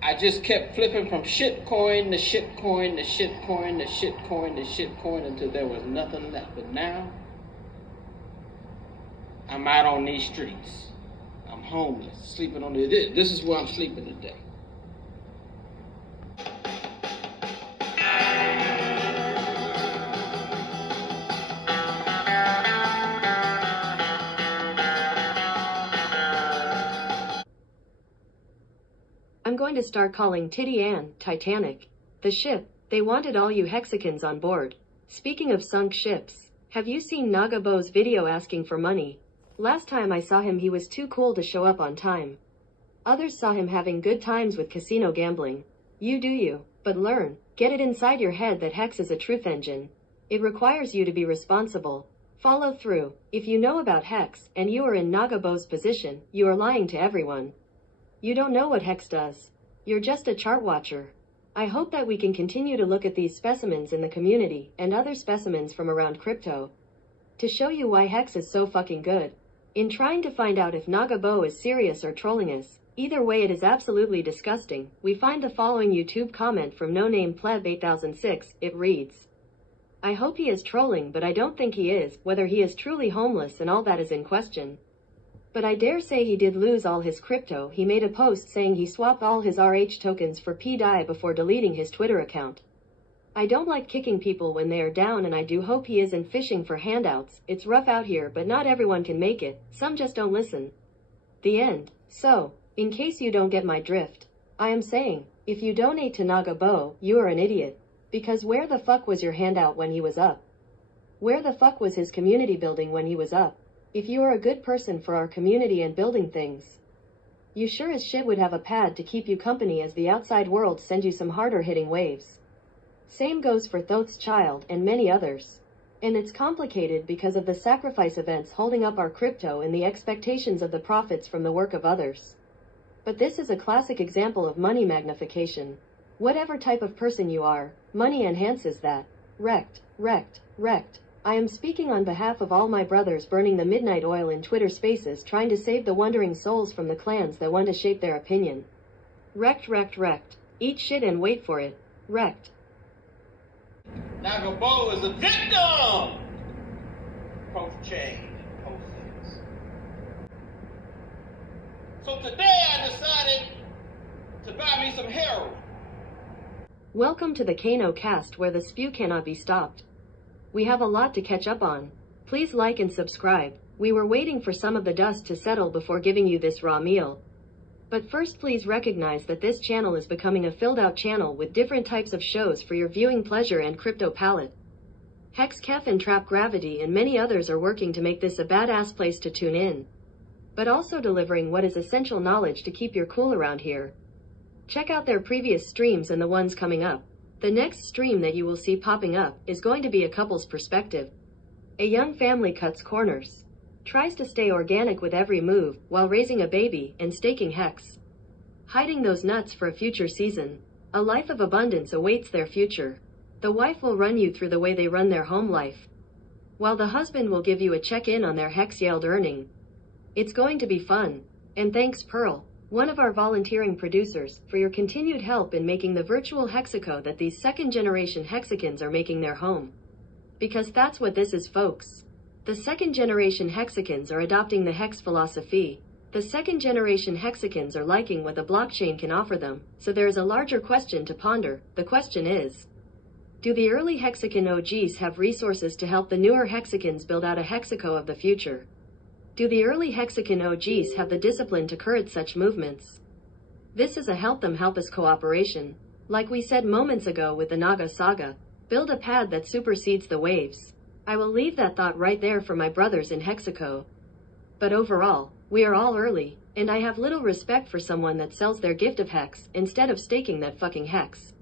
I just kept flipping from shit coin to shit coin to shit coin to shit coin to shit coin until there was nothing left. But now, I'm out on these streets. I'm homeless, sleeping on this is where I'm sleeping today. I'm going to start calling Titty Ann Titanic. The ship. They wanted all you Hexicans on board. Speaking of sunk ships, have you seen Nagabo's video asking for money? Last time I saw him he was too cool to show up on time. Others saw him having good times with casino gambling. You do you, but learn, get it inside your head that Hex is a truth engine. It requires you to be responsible. Follow through. If you know about Hex, and you are in Nagabo's position, you are lying to everyone. You don't know what Hex does. You're just a chart watcher. I hope that we can continue to look at these specimens in the community and other specimens from around crypto to show you why Hex is so fucking good. In trying to find out if Nagabo is serious or trolling us, either way it is absolutely disgusting, we find the following YouTube comment from No Name Pleb 8006. It reads, I hope he is trolling, but I don't think he is. Whether he is truly homeless and all that is in question. But I dare say he did lose all his crypto. He made a post saying he swapped all his RH tokens for PDI before deleting his Twitter account. I don't like kicking people when they are down, and I do hope he isn't fishing for handouts. It's rough out here, but not everyone can make it. Some just don't listen. The end. So, in case you don't get my drift, I am saying, if you donate to Nagabo, you are an idiot. Because where the fuck was your handout when he was up? Where the fuck was his community building when he was up? If you are a good person for our community and building things, you sure as shit would have a pad to keep you company as the outside world send you some harder hitting waves. Same goes for Thoth's child and many others. And it's complicated because of the sacrifice events holding up our crypto and the expectations of the profits from the work of others. But this is a classic example of money magnification. Whatever type of person you are, money enhances that. Wrecked, wrecked, wrecked. I am speaking on behalf of all my brothers burning the midnight oil in Twitter spaces trying to save the wandering souls from the clans that want to shape their opinion. Wrecked, wrecked, wrecked. Eat shit and wait for it. Wrecked. Nagabo is a victim! Post-change, post-hits. So today I decided to buy me some heroin. Welcome to the Kano cast where the spew cannot be stopped. We have a lot to catch up on. Please like and subscribe. We were waiting for some of the dust to settle before giving you this raw meal. But first please recognize that this channel is becoming a filled out channel with different types of shows for your viewing pleasure and crypto palette. Hex, Kef and Trap Gravity and many others are working to make this a badass place to tune in. But also delivering what is essential knowledge to keep your cool around here. Check out their previous streams and the ones coming up. The next stream that you will see popping up is going to be a couple's perspective. A young family cuts corners, tries to stay organic with every move while raising a baby and staking Hex. Hiding those nuts for a future season. A life of abundance awaits their future. The wife will run you through the way they run their home life, while the husband will give you a check-in on their Hex yield earning. It's going to be fun. And thanks Pearl, one of our volunteering producers, for your continued help in making the virtual Hexico that these second-generation Hexicans are making their home. Because that's what this is, folks. The second-generation Hexicans are adopting the Hex philosophy. The second-generation Hexicans are liking what the blockchain can offer them, so there is a larger question to ponder. The question is, do the early Hexican OGs have resources to help the newer Hexicans build out a Hexico of the future? Do the early Hexican OGs have the discipline to curb such movements? This is a help them help us cooperation. Like we said moments ago with the Naga saga, build a pad that supersedes the waves. I will leave that thought right there for my brothers in Hexico. But overall, we are all early, and I have little respect for someone that sells their gift of Hex instead of staking that fucking Hex.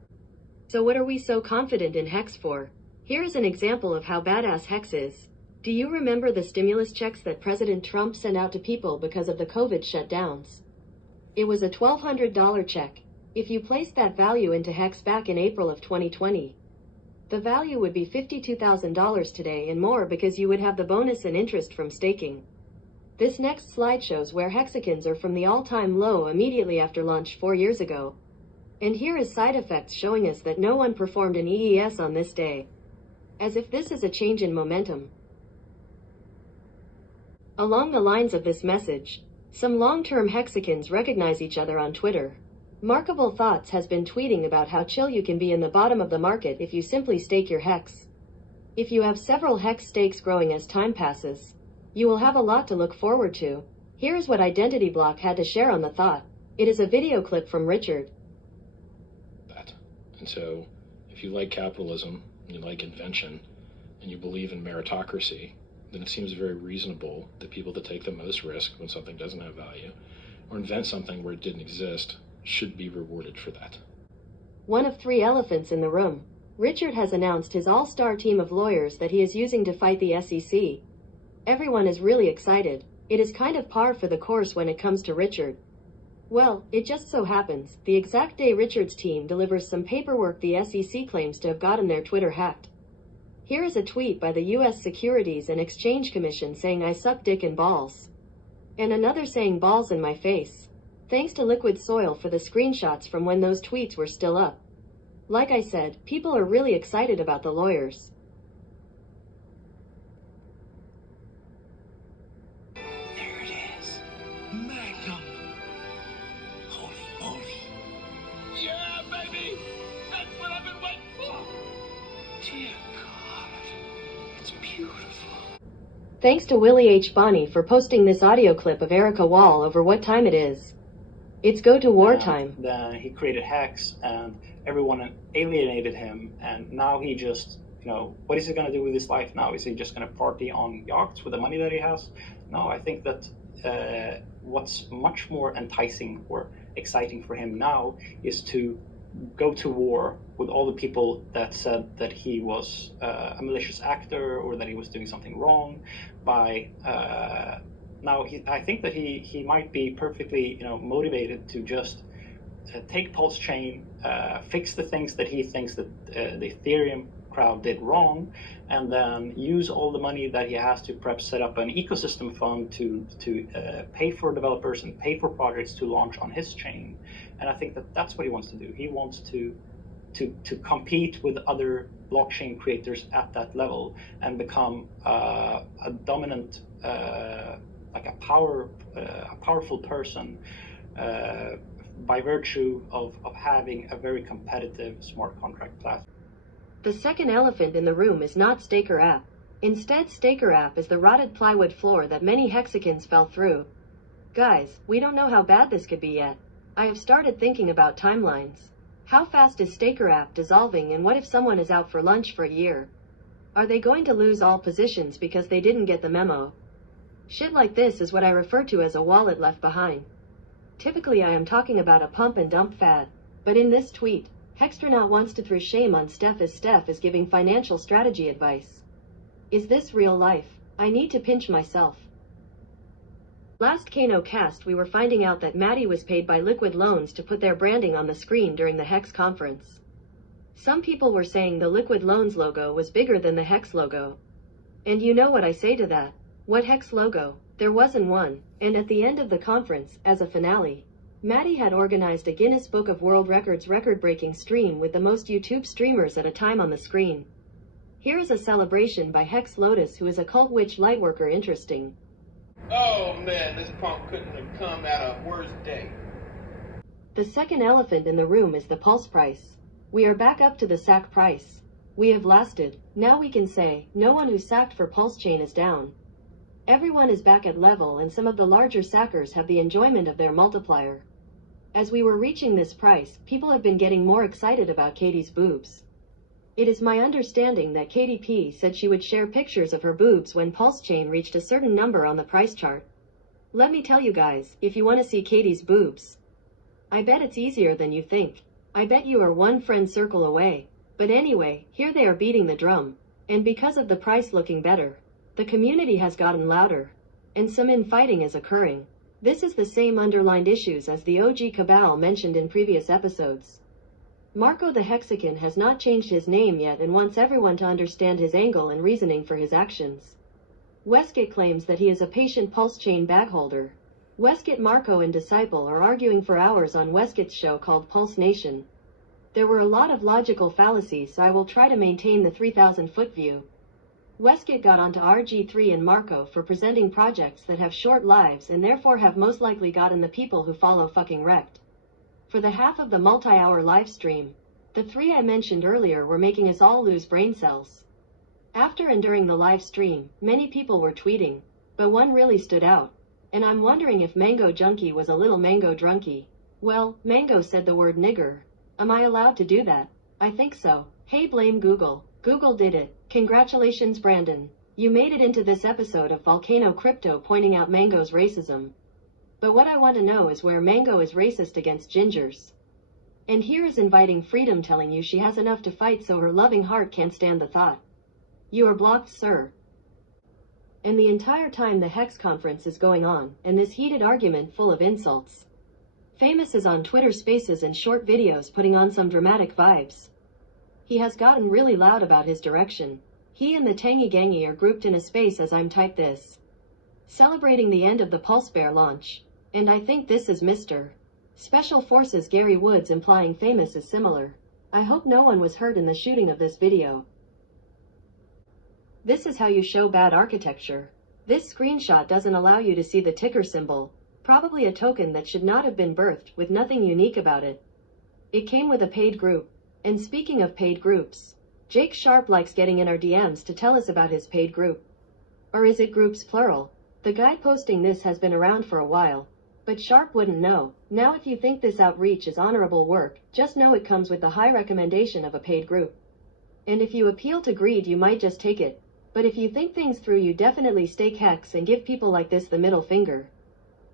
So what are we so confident in Hex for? Here is an example of how badass Hex is. Do you remember the stimulus checks that President Trump sent out to people because of the COVID shutdowns? It was a $1,200 check. If you placed that value into Hex back in April of 2020, the value would be $52,000 today and more because you would have the bonus and interest from staking. This next slide shows where Hexicans are from the all-time low immediately after launch 4 years ago. And here is side effects showing us that no one performed an EES on this day. As if this is a change in momentum. Along the lines of this message, some long-term hexagons recognize each other on Twitter. Markable Thoughts has been tweeting about how chill you can be in the bottom of the market if you simply stake your hex. If you have several hex stakes growing as time passes, you will have a lot to look forward to. Here's what Identity Block had to share on the thought. It is a video clip from Richard. And so, if you like capitalism, and you like invention, and you believe in meritocracy, then it seems very reasonable that people that take the most risk when something doesn't have value, or invent something where it didn't exist, should be rewarded for that. One of 3 elephants in the room. Richard has announced his all-star team of lawyers that he is using to fight the SEC. Everyone is really excited. It is kind of par for the course when it comes to Richard. Well, it just so happens, the exact day Richard's team delivers some paperwork the SEC claims to have gotten their Twitter hacked. Here is a tweet by the U.S. Securities and Exchange Commission saying I suck dick and balls. And another saying balls in my face. Thanks to Liquid Soil for the screenshots from when those tweets were still up. Like I said, people are really excited about the lawyers. There it is. Magnum. Holy moly. Yeah, baby! That's what I've been waiting for! Dear God. It's beautiful. Thanks to Willie H. Bonney for posting this audio clip of Erica Wall over what time it is. It's go to war time. Then he created Hex and everyone alienated him, and now he just, what is he going to do with his life now? Is he just going to party on yachts with the money that he has? No, I think that what's much more enticing or exciting for him now is to go to war with all the people that said that he was a malicious actor or that he was doing something wrong by now I think that he might be perfectly motivated to just take Pulse Chain, fix the things that he thinks that the Ethereum crowd did wrong, and then use all the money that he has to perhaps set up an ecosystem fund to pay for developers and pay for projects to launch on his chain. And I think that that's what he wants to do. He wants to compete with other blockchain creators at that level and become a dominant, like a powerful person by virtue of having a very competitive smart contract platform. The second elephant in the room is not Staker App. Instead, Staker App is the rotted plywood floor that many hexagons fell through. Guys, we don't know how bad this could be yet. I have started thinking about timelines. How fast is Staker App dissolving, and what if someone is out for lunch for a year? Are they going to lose all positions because they didn't get the memo? Shit like this is what I refer to as a wallet left behind. Typically I am talking about a pump and dump fad, but in this tweet, Hextronaut wants to throw shame on Steph as Steph is giving financial strategy advice. Is this real life? I need to pinch myself. Last Kano cast we were finding out that Maddie was paid by Liquid Loans to put their branding on the screen during the Hex conference. Some people were saying the Liquid Loans logo was bigger than the Hex logo. And you know what I say to that? What Hex logo? There wasn't one. And at the end of the conference, as a finale, Maddie had organized a Guinness Book of World Records record-breaking stream with the most YouTube streamers at a time on the screen. Here is a celebration by Hex Lotus, who is a cult witch lightworker. Interesting. Oh man, this pump couldn't have come at a worse day. The second elephant in the room is the pulse price. We are back up to the sack price. We have lasted. Now we can say, no one who sacked for Pulse Chain is down. Everyone is back at level, and some of the larger sackers have the enjoyment of their multiplier. As we were reaching this price, people have been getting more excited about Katie's boobs. It is my understanding that Katie P said she would share pictures of her boobs when Pulse Chain reached a certain number on the price chart. Let me tell you guys, if you want to see Katie's boobs, I bet it's easier than you think. I bet you are one friend circle away. But anyway, here they are beating the drum. And because of the price looking better, the community has gotten louder. And some infighting is occurring. This is the same underlined issues as the OG Cabal mentioned in previous episodes. Marco the Hexagon has not changed his name yet and wants everyone to understand his angle and reasoning for his actions. Westgate claims that he is a patient Pulse Chain bag holder. Westcott, Marco, and Disciple are arguing for hours on Westcott's show called Pulse Nation. There were a lot of logical fallacies, so I will try to maintain the 3,000-foot view. Westcott got onto RG3 and Marco for presenting projects that have short lives and therefore have most likely gotten the people who follow fucking wrecked. For the half of the multi-hour live stream, the three I mentioned earlier were making us all lose brain cells. After and during the live stream, many people were tweeting, but one really stood out. And I'm wondering if Mango Junkie was a little mango drunkie. Well, Mango said the word nigger. Am I allowed to do that? I think so. Hey, blame Google. Google did it. Congratulations, Brandon. You made it into this episode of Volcano Crypto pointing out Mango's racism. But what I want to know is where Mango is racist against gingers. And here is Inviting Freedom telling you she has enough to fight so her loving heart can't stand the thought. You are blocked, sir. And the entire time the Hex conference is going on, and this heated argument full of insults. Famous is on Twitter Spaces and short videos putting on some dramatic vibes. He has gotten really loud about his direction. He and the Tangy Gangy are grouped in a space as I'm type this. Celebrating the end of the Pulse Bear launch. And I think this is Mr. Special Forces Gary Woods implying Famous is similar. I hope no one was hurt in the shooting of this video. This is how you show bad architecture. This screenshot doesn't allow you to see the ticker symbol. Probably a token that should not have been birthed, with nothing unique about it. It came with a paid group. And speaking of paid groups, Jake Sharp likes getting in our DMs to tell us about his paid group. Or is it groups plural? The guy posting this has been around for a while. But Sharp wouldn't know. Now if you think this outreach is honorable work, just know it comes with the high recommendation of a paid group. And if you appeal to greed you might just take it. But if you think things through you definitely stake Hex and give people like this the middle finger.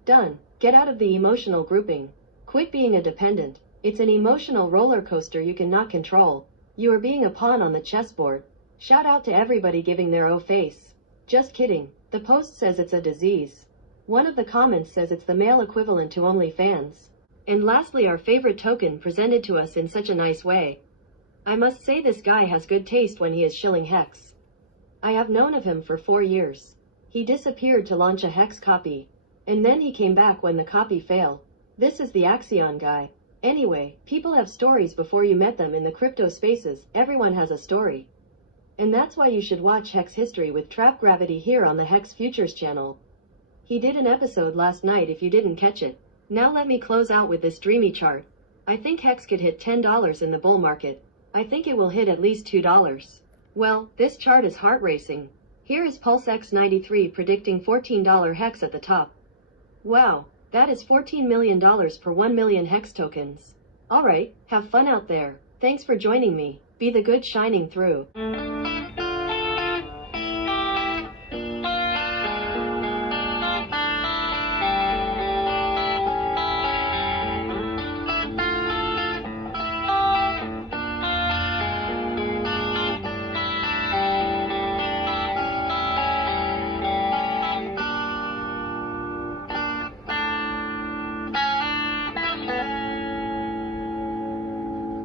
Done. Get out of the emotional grouping. Quit being a dependent. It's an emotional roller coaster you cannot control. You are being a pawn on the chessboard. Shout out to everybody giving their O face. Just kidding. The post says it's a disease. One of the comments says it's the male equivalent to OnlyFans. And lastly, our favorite token presented to us in such a nice way. I must say this guy has good taste when he is shilling Hex. I have known of him for 4 years. He disappeared to launch a Hex copy. And then he came back when the copy failed. This is the Axion guy. Anyway, people have stories before you met them in the crypto spaces. Everyone has a story. And that's why you should watch Hex History with Trap Gravity here on the Hex Futures channel. He did an episode last night if you didn't catch it. Now let me close out with this dreamy chart. I think Hex could hit $10 in the bull market. I think it will hit at least $2. Well, this chart is heart racing. Here is Pulse X93 predicting $14 Hex at the top. Wow, that is $14 million per 1 million Hex tokens. Alright, have fun out there. Thanks for joining me. Be the good shining through.